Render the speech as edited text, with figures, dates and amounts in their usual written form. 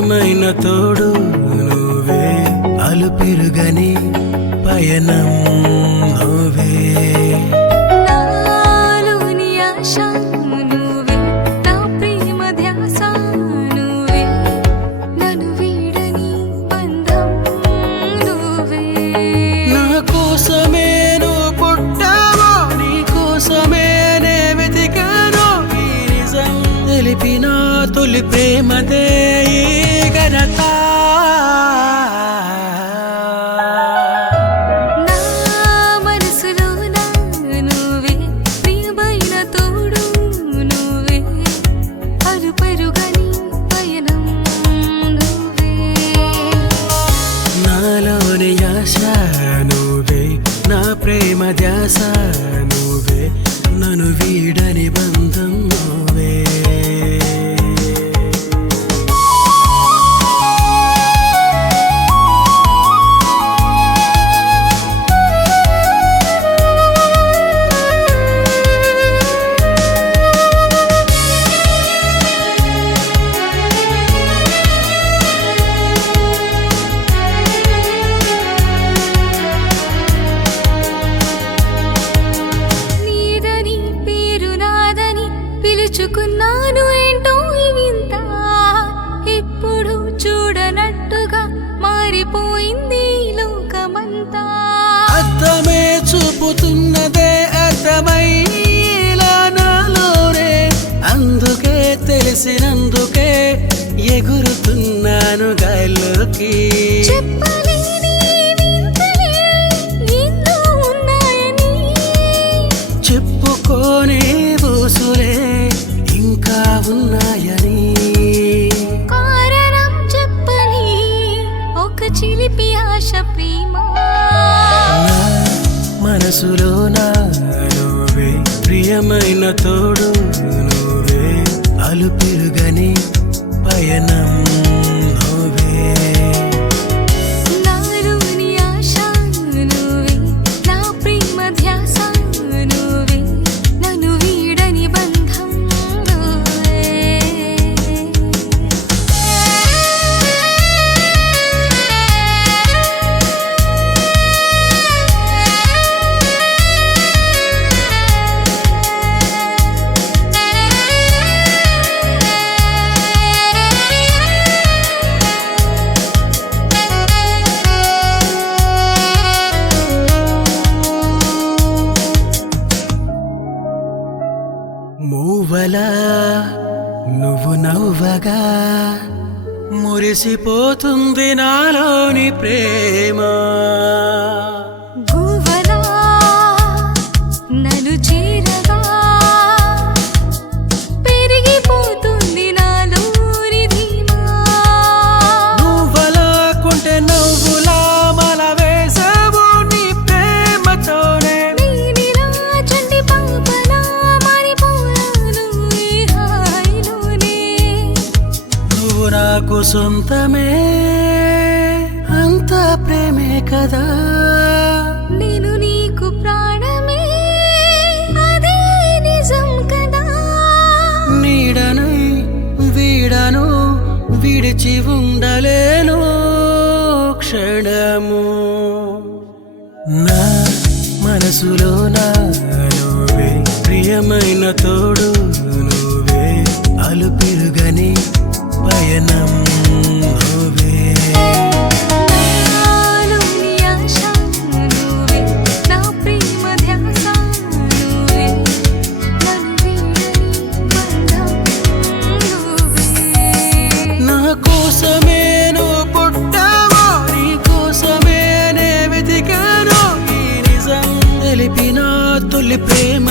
ప్రియమైన తోడు నువ్వే అలుపెరుగని పయనం నువ్వే నాలోని ఆశ నువ్వే నా ప్రేమ ధ్యాస నువ్వే నన్ను వీడని బంధం నువ్వే నా కోసమే నువ్వు పుట్టావో నీ కోసమే నే వెతికాను ఈ నిజం తెలిపిన తొలి ప్రేమదే ఈ ఘనత నాలోని ఆశ నువ్వే నా ప్రేమ ధ్యాస నువ్వే నన్ను వీడని బంధం నువ్వే పిలుచుకున్నాను ఏంటో వింత ఎప్పుడు చూడనట్టుగా మారిపోయింది లోకమంతా అర్థమే చూపుతున్నదే అర్థమైలా నాలోనే అందుకే తెలిసినందుకే ఎగురుతున్నాను గాల్లోకి చెప్పలేని వింతలే ఎన్నో ఉన్నాయని చెప్పుకోనే బోసులే ఇంకా ఉన్నాయని కారణం చెప్పని ఒక చిలిపి ఆశ ప్రేమ నా మనసులో నా నువ్వే ప్రియమైన తోడు నువ్వే అలుపెరుగని పయనం నువ్వే నాలోని ఆశ నువ్వే నా ప్రేమ ధ్యాస నువ్వే నన్ను వీడని బంధం నువ్వే మూవలా నువ్వు నవ్వగా మురిసిపోతుంది నాలోని ప్రేమ గువ్వలా నన్ను చేరగా పెరిగిపోతుంది నాలోని ధీమా నువ్వలా కొంటే నవ్వులా మల వేసావు నీ ప్రేమతోనే నేనిలా చంటి పాపలా మారిపోయాను ఈ హాయిలోనే నువ్వు నాకు సొంతమే అంత ప్రేమే కదా నేను నీకు ప్రాణమే అదే నిజం కదా నీడనై వీడను విడిచి ఉండలేను క్షణము నా మనసులో నా నువ్వే ప్రియమైన తోడు నువ్వే అలుపెరుగని పయనం నువ్వే నాలోని ఆశ నువ్వే నా ప్రేమ ధ్యాస నువ్వే నన్ను వీడని బంధం నువ్వే నా కోసమే నువ్వు పుట్టావో నీ కోసమే నే వెతికాను ఈ నిజం తెలిపిన తొలి ప్రేమ